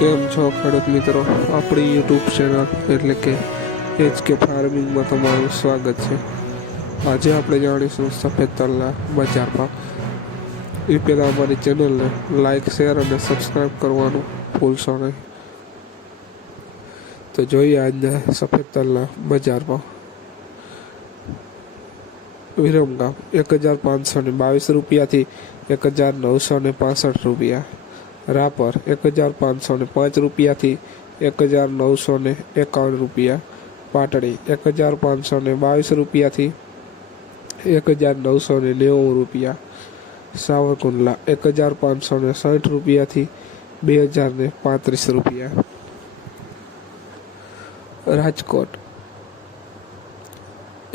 કેમ છો ખેડૂત મિત્રો? આપણી યુટ્યુબ ચેનલ એટલે કે એચ કે ફાર્મિંગમાં તમારું સ્વાગત છે. આજે આપણે જાણીશું સફેદ તલના બજાર એ પહેલાં અમારી ચેનલને લાઈક, શેર અને સબસ્ક્રાઈબ કરવાનું ભૂલશો નહીં. તો જોઈએ આજના સફેદ તલના બજાર વિરમગામ, એક હજાર પાંચસો ને બાવીસ રૂપિયાથી એક હજાર નવસો ને પાસઠ રૂપિયા. રાપર એક હજાર પાંચસો ને પાંચ રૂપિયાથી એક હજાર નવસો ને એકાવન રૂપિયા. પાટડી એક હજાર પાંચસો ને બાવીસ રૂપિયાથી એક હજાર નવસો ને નેવું રૂપિયા. સાવરકુંડલા એક હજાર પાંચસો ને સાઠ રૂપિયાથી બે હજાર ને પાંત્રીસ રૂપિયા. રાજકોટ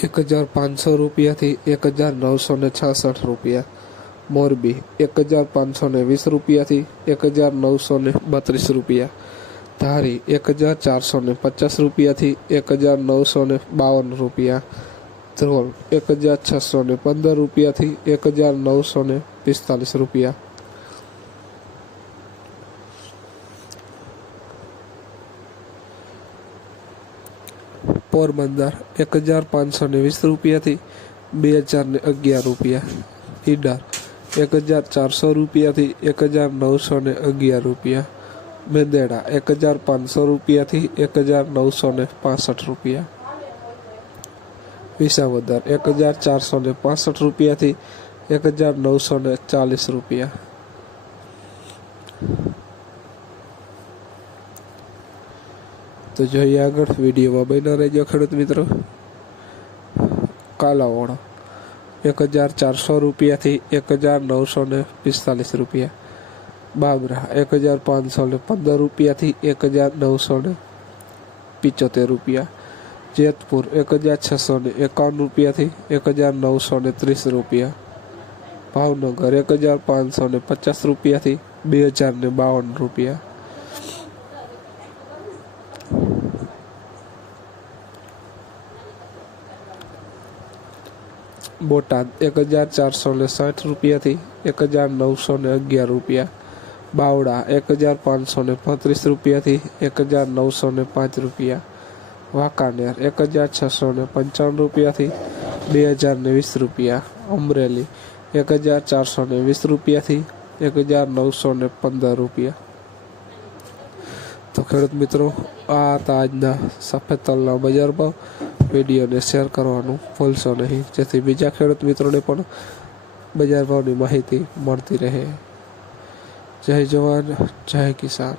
એક હજાર પાંચસો રૂપિયાથી એક હજાર નવસો ને છાસઠ રૂપિયા. મોરબી એક હજાર પાંચસો ને વીસ રૂપિયાથી એક હજાર નવસો ને બત્રીસ રૂપિયા. ધારી એક હજાર ચારસો ને પચાસ રૂપિયાથી એક હજાર નવસો ને બાવન રૂપિયા. ધ્રોલ એક હજાર છસો ને પંદર રૂપિયાથી એક હજાર નવસો ને પિસ્તાલીસ રૂપિયા. પોરબંદર એક હજાર પાંચસો ને વીસ રૂપિયાથી બે હજાર ને અગિયાર રૂપિયા. ઈડર એક હજાર ચારસો રૂપિયાથી એક હજાર નવસો ને અગિયાર રૂપિયા. મેંદેડા, એક હજાર પાંચસો રૂપિયાથી એક હજાર નવસો ને પાસઠ રૂપિયા. વિસાવદર, એક હજાર ચારસો ને પાસઠ રૂપિયાથી એક હજાર નવસો ને ચાલીસ રૂપિયા. તો જોઈએ આગળ, વિડીયોમાં બન્યા રહેજો ખેડૂત મિત્રો. કાલાવાળો એક હજાર ચારસો રૂપિયાથી એક હજાર નવસો ને પિસ્તાલીસ રૂપિયા. બાબરા, એક હજાર પાંચસો ને પંદર રૂપિયાથી એક હજાર નવસો ને પિચોતેર રૂપિયા. જેતપુર, એક હજાર છસો ને એકાવન રૂપિયાથી એક હજાર નવસો ને ત્રીસ રૂપિયા. ભાવનગર, એક હજાર પાંચસો ને પચાસ રૂપિયાથી બે હજાર ને બાવન રૂપિયા. બોટાદ એક હજાર ચારસો ને સાઠ રૂપિયાથી એક હજાર નવસો ને અગિયાર રૂપિયા. બાવડા એક હજાર પાંચસો ને પાંત્રીસ રૂપિયાથી એક હજાર નવસો ને પાંચ રૂપિયા. વાંકાનેર એક હજાર છસો ને પંચાવન રૂપિયાથી બે હજાર ને વીસ રૂપિયા. અમરેલી એક હજાર ચારસો ને વીસ રૂપિયાથી એક હજાર નવસો ને પંદર રૂપિયા. તો ખેડૂત મિત્રો, આ હતા આજના સફેદ તલના બજાર ભાવ. વિડીયોને શેર કરવાનું ભૂલશો નહીં. જેથી બીજા ખેડૂત મિત્રોને પણ બજાર ભાવની માહિતી મળતી રહે. જય જવાન, જય કિસાન.